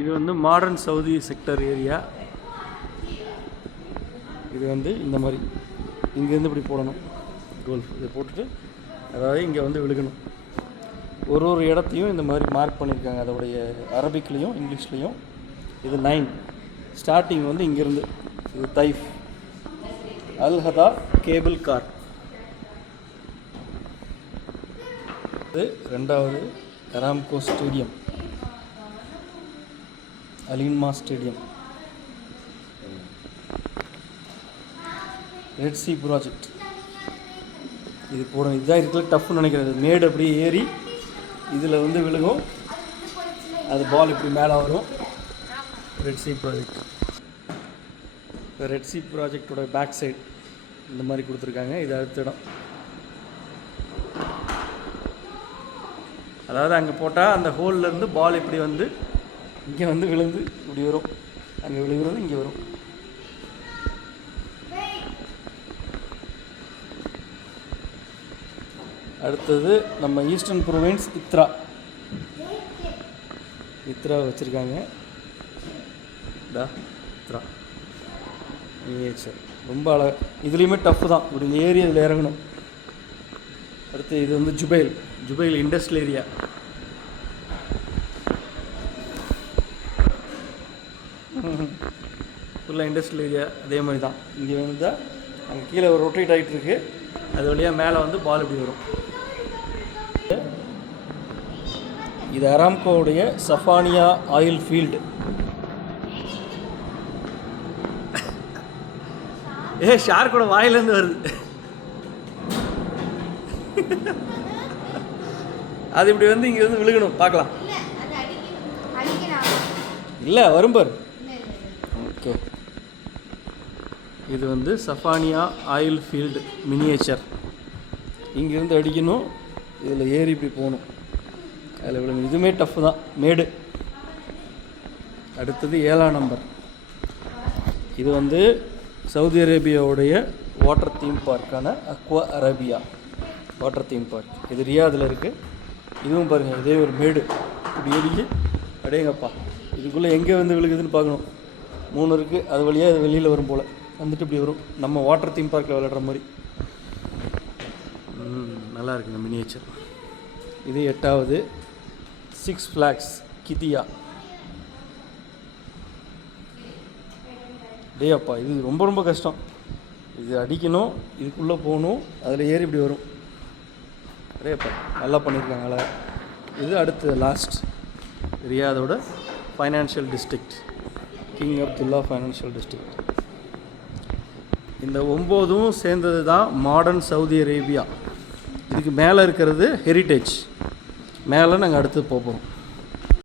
இது வந்து modern Saudi sector area. இது வந்து இந்த மாதிரி இங்கேருந்து இப்படி போடணும். கோல்ஃப் இதை போட்டுட்டு அதாவது இங்கே வந்து விழுகணும். ஒரு இடத்தையும் இந்த மாதிரி மார்க் பண்ணியிருக்காங்க, அதோடைய அரபிக்லேயும் இங்கிலீஷ்லேயும். இது 9 ஸ்டார்டிங் வந்து இங்கேருந்து. இது தைஃப் அல்-ஹதா கேபிள் கார். இது 2வது Aramco stadium, Alinma stadium. Red sea project இது போடணும். இதுதான் இருக்கிற டஃப்னு நினைக்கிறது. மேடு அப்படியே ஏறி இதில் வந்து விழுகும், அது பால் இப்படி மேலே வரும். Red sea project. இப்போ ரெட் சி ப்ராஜெக்டோட பேக் சைடு இந்த மாதிரி கொடுத்துருக்காங்க. இது அடுத்த இடம். அதாவது அங்கே போட்டால் அந்த ஹோல்லேருந்து பால் இப்படி வந்து இங்கே வந்து விழுந்து இப்படி வரும். அங்கே விழுகிறது இங்கே வரும். அடுத்தது நம்ம ஈஸ்டர்ன் ப்ரொவின்ஸ் இத்ரா வச்சுருக்காங்க. இத்ரா மினியேச்சர் ரொம்ப அழகாக. இதுலேயுமே டஃப்பு தான், இப்படி ஏறி அதில் இறங்கணும். அடுத்து இது வந்து ஜுபைல் இண்டஸ்ட்ரியல் ஏரியா. ஃபுல்லாக இண்டஸ்ட்ரியல் ஏரியா. அதே மாதிரி தான் இங்கே வந்து அங்கே கீழே ஒரு ரொட்டேட் ஆகிட்டுருக்கு, அது வழியாக மேலே வந்து பால் இப்படி வரும். இது அராம்கோவுடைய சஃபானியா ஆயில் ஃபீல்டு. ஷார்க்கோட வாயிலேருந்து வருது. அது இப்படி வந்து இங்கே வந்து விழுகணும். பார்க்கலாம். இல்லை வரும் பாரு. ஓகே, இது வந்து சஃபானியா ஆயில் ஃபீல்டு மினியேச்சர். இங்கேருந்து அடிக்கணும், இதில் ஏறி இப்படி போகணும், அதில் விழுங்க. இதுவுமே டஃப் தான், மேடு. அடுத்தது 7ஆம் நம்பர். இது வந்து சவுதி அரேபியாவுடைய வாட்டர் தீம் பார்க்கான Aqua Arabia water theme park. இது ரியாதில் இருக்குது. இதுவும் பாருங்கள், இதே ஒரு மேடு. இப்படி ஏறிக்கு அடேங்கப்பா, இதுக்குள்ளே எங்கே வந்து விழுகுதுன்னு பார்க்கணும். 3 இருக்குது, அது வழியாக அது வெளியில் வரும் போல் வந்துட்டு இப்படி வரும். நம்ம வாட்டர் தீம் பார்க்கில் விளையாடுற மாதிரி நல்லா இருக்குங்க மினியேச்சர். இது 8வது 6 ஃப்ளாக்ஸ் கிதியா. அப்பா, இது ரொம்ப கஷ்டம். இது அடிக்கணும், இதுக்குள்ளே போகணும், அதில் ஏறி இப்படி வரும். அப்பா நல்லா பண்ணியிருக்காங்க, அழகாக. இது அடுத்து லாஸ்ட் ரியாதோட financial district, King Abdullah financial district. இந்த 9ம் சேர்ந்தது தான் மாடர்ன் சவுதி அரேபியா. இதுக்கு மேலே இருக்கிறது ஹெரிட்டேஜ். மேலே நாங்கள் அடுத்து போகிறோம்.